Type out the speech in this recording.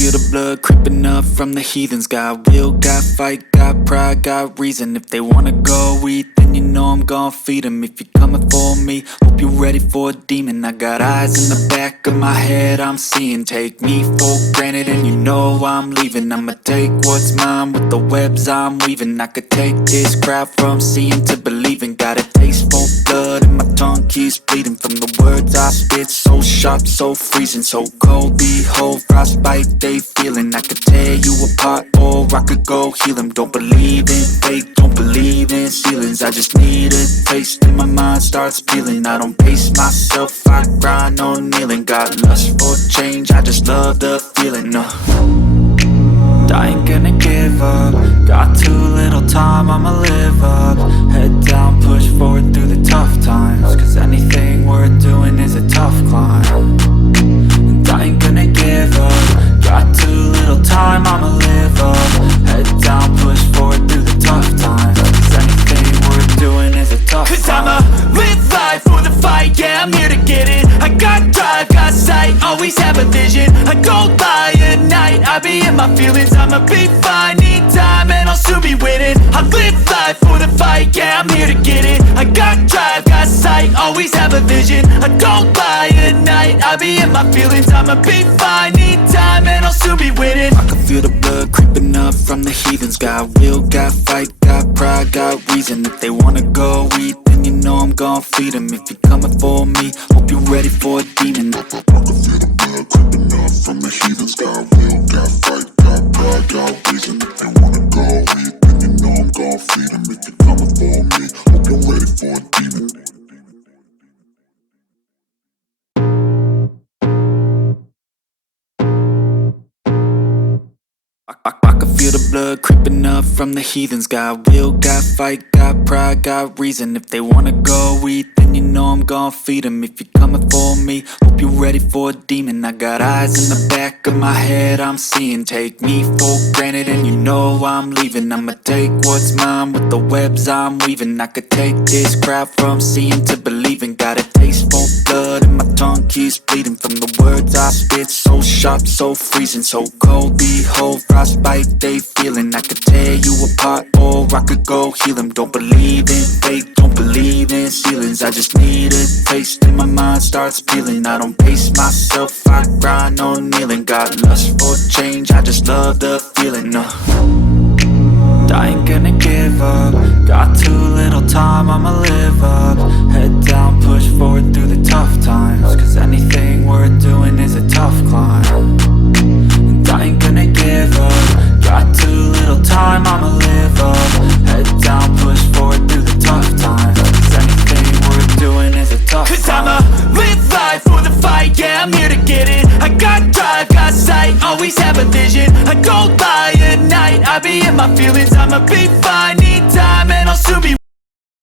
feel the blood creeping up from the heathens. Got will, got fight, got pride, got reason. If they wanna go eat, then you know I'm gon' feed them. If you're coming for me, hope you're ready for a demon. I got eyes in the back of my head, I'm seeing. Take me for granted and you know I'm leaving. I'ma take what's mine with the webs I'm weaving. I could take this crowd from seeing to believing. Got a taste for blood and my tongue keeps bleeding from the words I spit. So sharp, so freezing, so cold. Behold, frostbite they feeling. I could tear you apart or I could go heal them. Don't believe in fate, don't believe in ceilings. I just need a taste and my mind starts peeling. I don't pace myself, I grind on kneeling. Got lust for change, I just love the feeling. I ain't gonna give up. Got too little time, I'ma live up. Head down, push forward through the tough times. Cause anything worth doing is a tough climb. And I ain't gonna give up. Got too little time, I'ma live up. Head down, push forward through the tough times. Cause anything worth doing is a tough climb. Cause I'ma live life for the fight, yeah, I'm here to get it. I got drive, got sight, always have a vision. I go by at night, I be in my feelings. I'ma be fine, need time and I'll soon be winning. I live life for the fight, yeah, I'm here to get it. I got drive, got sight, always have a vision. I don't lie at night, I be in my feelings. I'ma be fine, need time and I'll soon be winning. I can feel the blood creeping up from the heathens. Got will, got fight, got pride, got reason. If they wanna go eat, then you know I'm gon' feed them. If you're coming for me, hope you're ready for a demon. I can feel the blood creeping up from the heathens. Got will, got fight, got pride, got reason. If they wanna go eat, then you know I'm gon' feed them. If you're coming for me, hope you're ready for a demon. I can feel the blood creeping up from the heathens. Got will, got fight, got pride, got reason. If they wanna go eat, then you know I'm gon' feed them. If you're coming for me, hope you're ready for a demon. I got eyes in the back of my head, I'm seeing. Take me for granted and you know I'm leaving. I'ma take what's mine with the webs I'm weaving. I could take this crowd from seeing to believing. Got a taste for blood and my tongue keeps bleeding from the words I spit. So sharp, so freezing, so cold. Behold, frostbite they feeling. I could tear you apart or I could go heal them. Don't believe in fate, don't believe in ceilings. I just need a taste and my mind starts peeling. I don't pace myself, I grind on kneeling. Got lust for change, I just love the feeling. I ain't gonna give up. Got too little time, I'ma live up. Head down, push forward through the tough times. Cause anything worth doing is a tough climb. And I ain't gonna give up. Got too little time, I'ma live up. Head down, push forward through the tough times. Cause anything worth doing is a tough climb. Cause I'ma live life for the fight, yeah, I'm here to get it. I got drive, got sight, always have a vision. I go lie at night, I be in my feelings. I'ma be fine, need time and I'll soon be